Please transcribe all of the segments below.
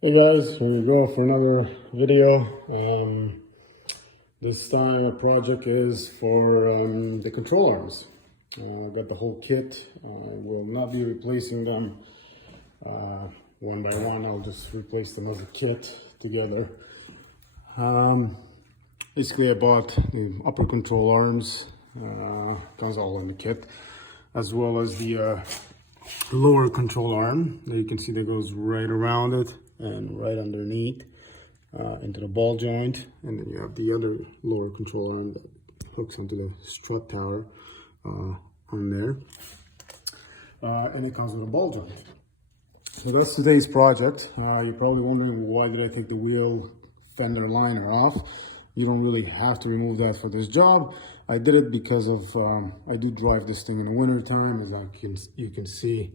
Hey guys, here we go for another video. This time a project is for the control arms. I got the whole kit. I will not be replacing them one by one. I'll just replace them as a kit together. Basically I bought the upper control arms, comes all in the kit, as well as the lower control arm. There you can see that goes right around it and right underneath into the ball joint, and then you have the other lower control arm that hooks onto the strut tower on there, and it comes with a ball joint. So that's today's project. You're probably wondering, why did I take the wheel fender liner off? You don't really have to remove that for this job. I did it because of I do drive this thing in the winter time. As you can see,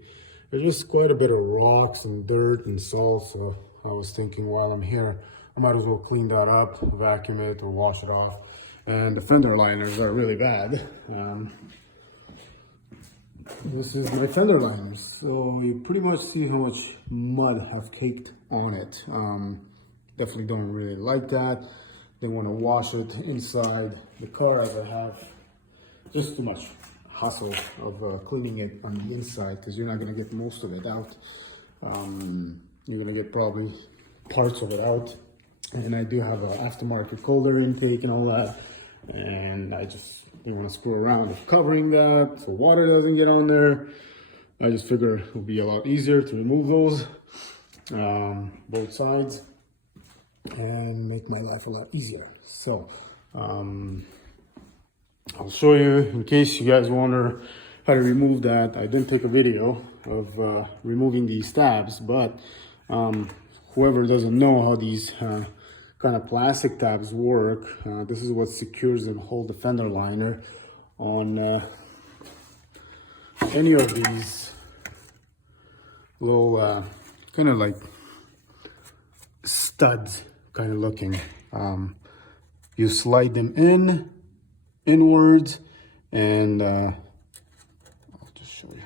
there's just quite a bit of rocks and dirt and salt. So I was thinking, while I'm here, I might as well clean that up, vacuum it or wash it off. And the fender liners are really bad. This is my fender liners. So you pretty much see how much mud have caked on it. Definitely don't really like that. They want to wash it inside the car, as I have just too much hassle of cleaning it on the inside, because you're not going to get most of it out. You're going to get probably parts of it out. And I do have an aftermarket colder intake and all that, and I just didn't want to screw around with covering that so water doesn't get on there. I just figure it will be a lot easier to remove those both sides and make my life a lot easier. So I'll show you, in case you guys wonder how to remove that. I didn't take a video of removing these tabs, but whoever doesn't know how these kind of plastic tabs work, this is what secures and hold the fender liner on any of these little kind of like studs kind of looking. You slide them inwards, and I'll just show you.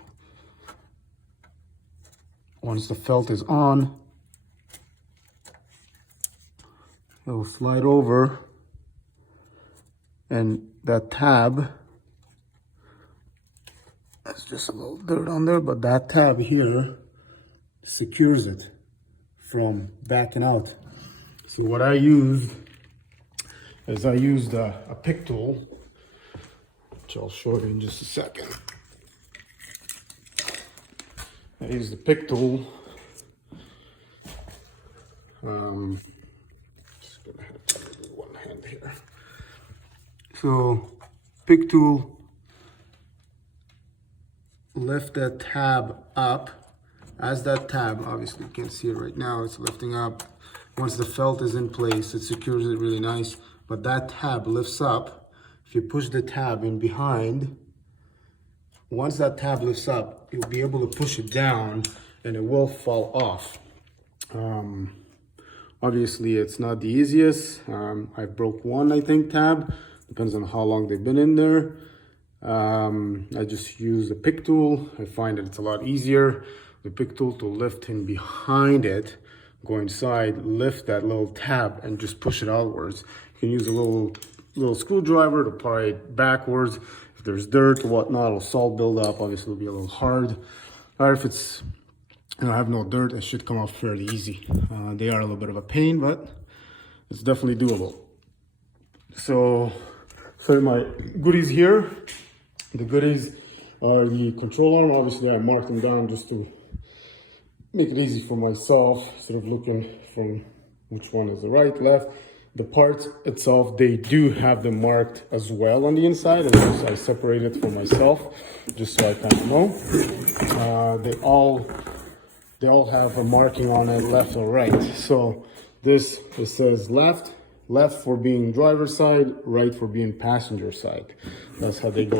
Once the felt is on, it'll slide over, and that tab, there's just a little dirt on there, but that tab here secures it from backing out. So what I used is I used a pick tool, which I'll show you in just a second. I used the pick tool. Just gonna have to do one hand here. So pick tool, lift that tab up. As that tab, obviously you can't see it right now, it's lifting up. Once the felt is in place, it secures it really nice, but that tab lifts up. If you push the tab in behind, once that tab lifts up, you'll be able to push it down and it will fall off. Obviously it's not the easiest. I broke one, I think, tab, depends on how long they've been in there. I just use the pick tool. I find that it's a lot easier. The pick tool to lift in behind it, go inside, lift that little tab and just push it outwards. You can use a little screwdriver to pry it backwards. If there's dirt or whatnot, or salt buildup, obviously it'll be a little hard. Or if it's, have no dirt, it should come off fairly easy. They are a little bit of a pain, but it's definitely doable. So my goodies here. The goodies are the control arm. Obviously I marked them down just to make it easy for myself, instead of looking from which one is the right, left. The parts itself, they do have them marked as well on the inside, and I separated for myself just so I kind of know. They all have a marking on it, left or right. So it says left for being driver's side, right for being passenger side. That's how they go.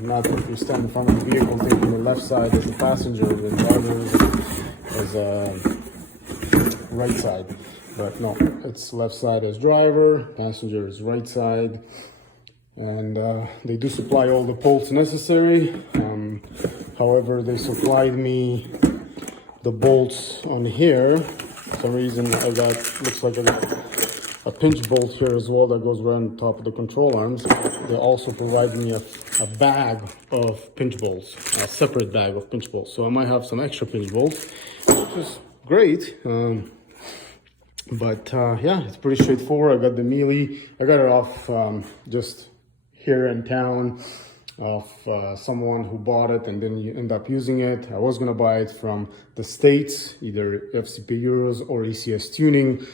Not if you stand in front of the vehicle thinking the left side is the passenger, the driver is right side. But no, it's left side as driver, passenger is right side. And they do supply all the bolts necessary. However, they supplied me the bolts on here For some reason, I got, looks like I got a pinch bolt here as well that goes right on top of the control arms. They also provide me a bag of pinch bolts, a separate bag of pinch bolts. So I might have some extra pinch bolts, which is great. Yeah, it's pretty straightforward. I got the Meyle. I got it off just here in town of someone who bought it and then you end up using it. I was gonna buy it from the States, either FCP Euros or ECS Tuning.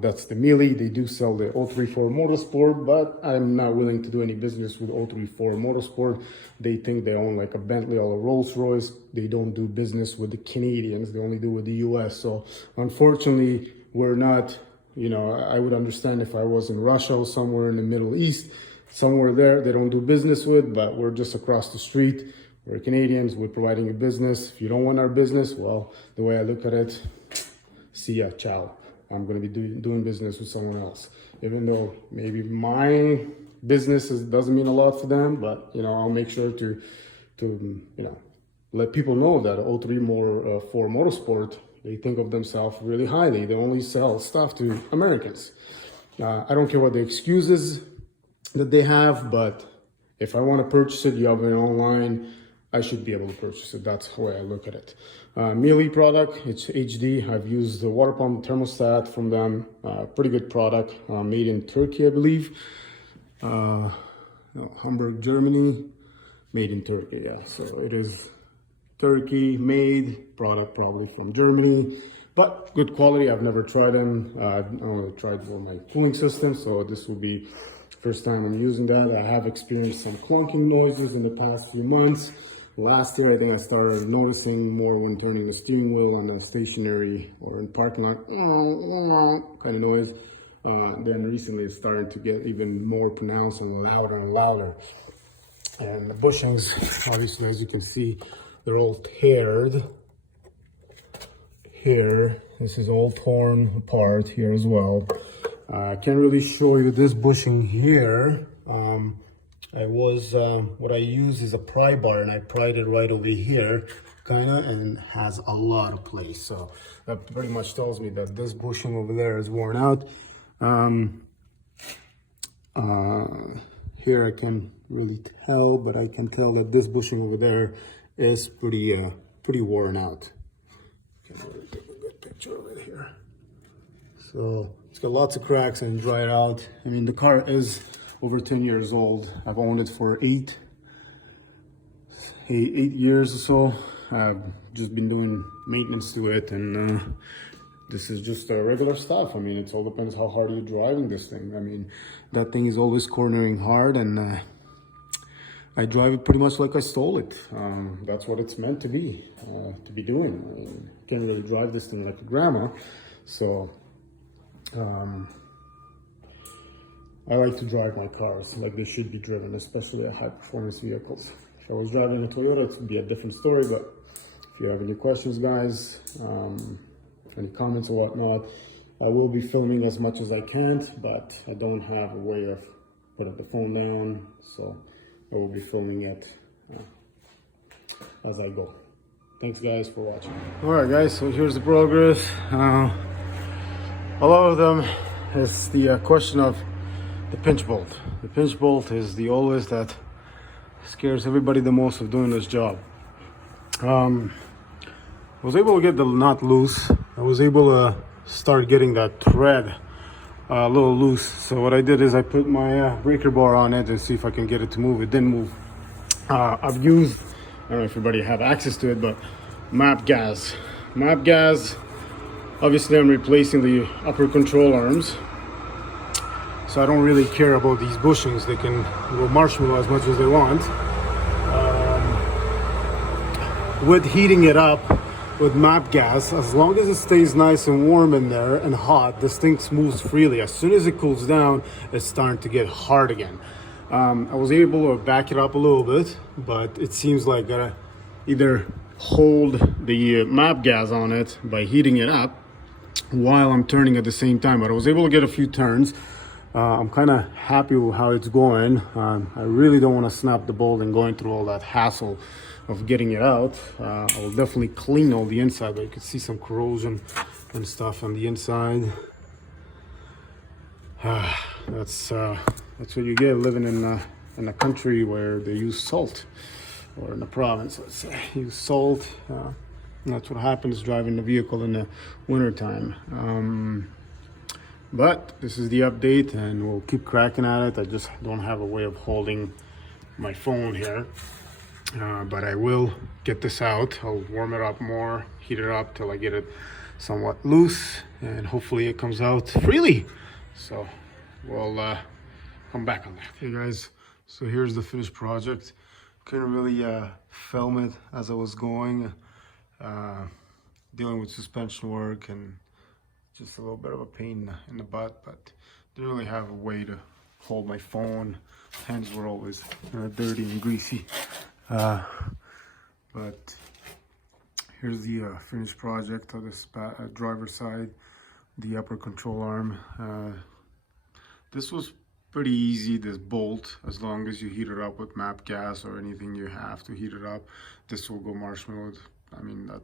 That's the Meyle. They do sell the 034 Motorsport, but I'm not willing to do any business with 034 Motorsport. They think they own like a Bentley or a Rolls Royce. They don't do business with the Canadians. They only do with the US. So unfortunately, we're not, you know, I would understand if I was in Russia or somewhere in the Middle East, somewhere there they don't do business with, but we're just across the street. We're Canadians, we're providing a business. If you don't want our business, well, the way I look at it, see ya, ciao. I'm going to be doing business with someone else. Even though maybe my business doesn't mean a lot for them, but, you know, I'll make sure to you know, let people know that 034 Motorsport, they think of themselves really highly. They only sell stuff to Americans. I don't care what the excuses that they have, but if I want to purchase it, you have it online, I should be able to purchase it. That's the way I look at it. Meyle product, it's HD. I've used the water pump thermostat from them. Pretty good product, made in Turkey, I believe. No, Hamburg, Germany, made in Turkey, yeah. So it is Turkey made product, probably from Germany, but good quality. I've never tried them. I've only tried for my cooling system, so this will be first time I'm using that. I have experienced some clunking noises in the past few months. Last year, I think I started noticing more when turning the steering wheel on a stationary or in parking lot kind of noise. Then recently it's started to get even more pronounced and louder. And the bushings, obviously, as you can see, they're all teared. Here, this is all torn apart here as well. I can't really show you this bushing here. What I use is a pry bar, and I pried it right over here, kinda, and it has a lot of place. So that pretty much tells me that this bushing over there is worn out. Here I can't really tell, but I can tell that this bushing over there is pretty worn out. Can really take a good picture of it here. So it's got lots of cracks and dried out. I mean, the car is over 10 years old. I've owned it for eight years or so. I've just been doing maintenance to it, and this is just regular stuff. I mean, it all depends how hard you're driving this thing. I mean, that thing is always cornering hard, and I drive it pretty much like I stole it. That's what it's meant to be doing. I mean, you can't really drive this thing like a grandma. So I like to drive my cars like they should be driven, especially high performance vehicles. If I was driving a Toyota, it would be a different story, but if you have any questions, guys, any comments or whatnot, I will be filming as much as I can, but I don't have a way of putting the phone down, so I will be filming it as I go. Thanks, guys, for watching. All right, guys, so here's the progress. A lot of them is the question of the pinch bolt. The pinch bolt is the always that scares everybody the most of doing this job. I was able to get the knot loose. I was able to start getting that thread a little loose. So what I did is I put my breaker bar on it and see if I can get it to move. It didn't move. I've used, I don't know if everybody have access to it, but map gas. Obviously I'm replacing the upper control arms, so I don't really care about these bushings. They can go marshmallow as much as they want. With heating it up with map gas, as long as it stays nice and warm in there and hot, this thing moves freely. As soon as it cools down, it's starting to get hard again. I was able to back it up a little bit, but it seems like I gotta either hold the map gas on it by heating it up while I'm turning at the same time. But I was able to get a few turns. I'm kind of happy with how it's going. I really don't want to snap the bolt and going through all that hassle of getting it out. I will definitely clean all the inside, but you can see some corrosion and stuff on the inside. That's what you get living in a country where they use salt, or in a province, let's say, use salt. That's what happens driving the vehicle in the wintertime. But this is the update, and we'll keep cracking at it. I just don't have a way of holding my phone here. But I will get this out. I'll warm it up more, heat it up till I get it somewhat loose, and hopefully it comes out freely. So we'll come back on that. Hey guys, so here's the finished project. Couldn't really film it as I was going, dealing with suspension work and just a little bit of a pain in the butt, but didn't really have a way to hold my phone. Hands were always dirty and greasy. But here's the finished project of this driver's side, the upper control arm. This was pretty easy, this bolt, as long as you heat it up with MAP gas or anything you have to heat it up. This will go marshmallow. I mean, that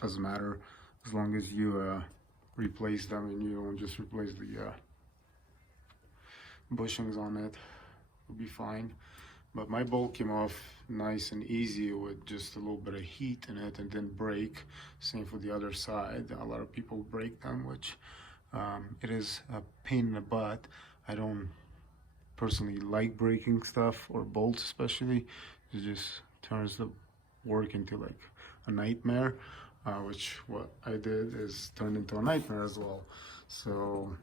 doesn't matter as long as you replace them and you don't just replace the bushings on it. It'll be fine. But my bolt came off nice and easy with just a little bit of heat in it and didn't break. Same for the other side. A lot of people break them, which it is a pain in the butt. I don't personally like breaking stuff, or bolts especially. It just turns the work into like a nightmare, which what I did is turned into a nightmare as well. So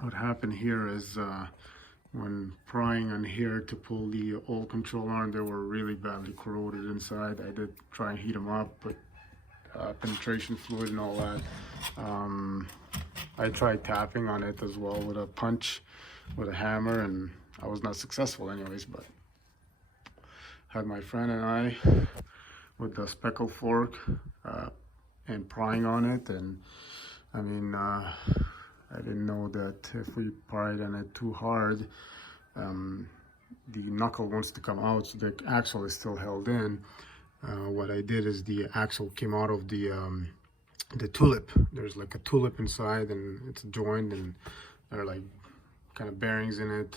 what happened here is when prying on here to pull the old control arm, they were really badly corroded inside. I did try and heat them up, but penetration fluid and all that. I tried tapping on it as well with a punch, with a hammer, and I was not successful anyways. But had my friend and I with the speckle fork and prying on it, and I mean, I didn't know that if we pried on it too hard, the knuckle wants to come out, so the axle is still held in. What I did is the axle came out of the tulip. There's like a tulip inside, and it's joined, and there are like kind of bearings in it.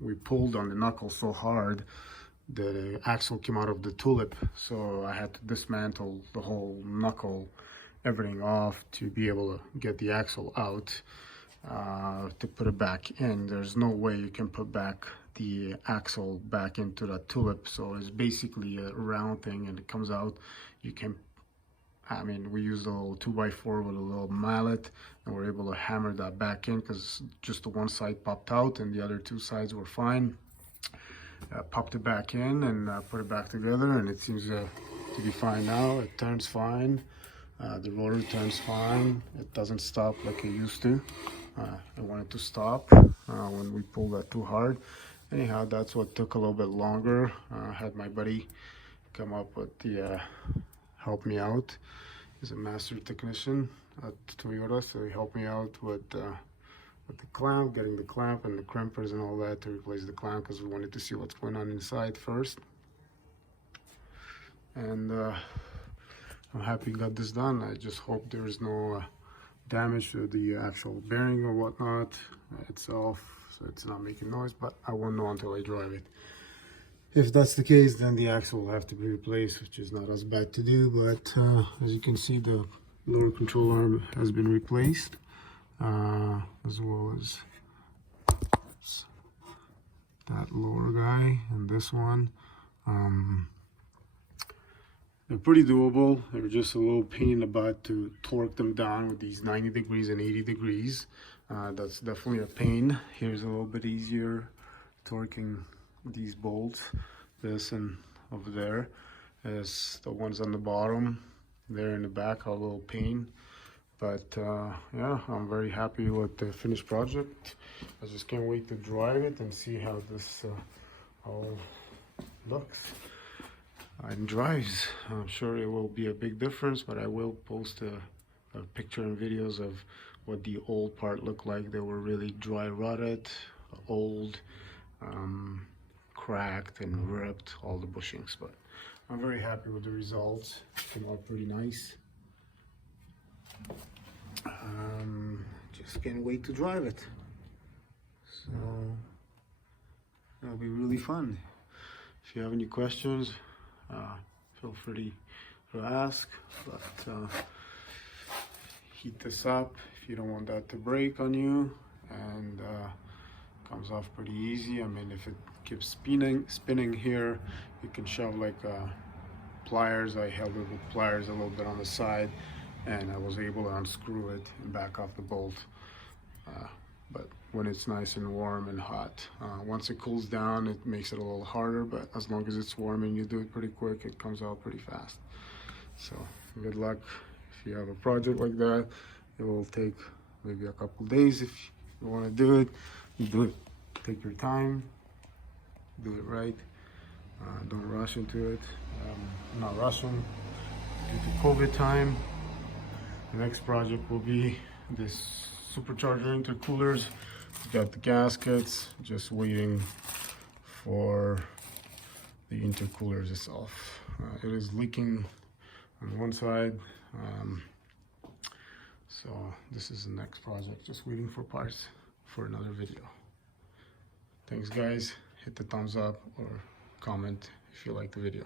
We pulled on the knuckle so hard that the axle came out of the tulip, so I had to dismantle the whole knuckle, everything off, to be able to get the axle out, to put it back in. There's no way you can put back the axle back into that tulip, so it's basically a round thing and it comes out. You can, I mean, we used a little 2x4 with a little mallet, and we're able to hammer that back in because just the one side popped out and the other two sides were fine. Popped it back in and put it back together, and it seems to be fine now. It turns fine. The rotor turns fine. It doesn't stop like it used to. I wanted to stop when we pulled that too hard. Anyhow, that's what took a little bit longer. I had my buddy come up with the help me out. He's a master technician at Toyota, so he helped me out with the clamp, getting the clamp and the crimpers and all that to replace the clamp, because we wanted to see what's going on inside first. And I'm happy we got this done. I just hope there's no damage to the actual bearing or whatnot itself, so it's not making noise, but I won't know until I drive it. If that's the case, then the axle will have to be replaced, which is not as bad to do, but as you can see, the lower control arm has been replaced, as well as that lower guy and this one. They're pretty doable. They're just a little pain in the butt to torque them down with these 90 degrees and 80 degrees. That's definitely a pain. Here's a little bit easier torquing these bolts. This and over there, as the ones on the bottom there in the back are a little pain. But yeah, I'm very happy with the finished project. I just can't wait to drive it and see how this all looks and drives. I'm sure it will be a big difference, but I will post a picture and videos of what the old part looked like. They were really dry rotted, old, cracked and ripped, all the bushings. But I'm very happy with the results. Came out pretty nice. Just can't wait to drive it. So that'll be really fun. If you have any questions, feel free to ask. But heat this up if you don't want that to break on you, and comes off pretty easy. I mean, if it keeps spinning here, you can shove like pliers. I held it with pliers a little bit on the side, and I was able to unscrew it and back off the bolt. But when it's nice and warm and hot, once it cools down, it makes it a little harder, but as long as it's warm and you do it pretty quick, it comes out pretty fast. So good luck. If you have a project like that, it will take maybe a couple days. If you want to do it, you do it. Take your time, do it right. Don't rush into it. I'm not rushing due to COVID time. The next project will be this supercharger intercoolers. We got the gaskets, just waiting for the intercoolers itself. It is leaking on one side, so this is the next project, just waiting for parts for another video. Thanks guys, hit the thumbs up or comment if you like the video.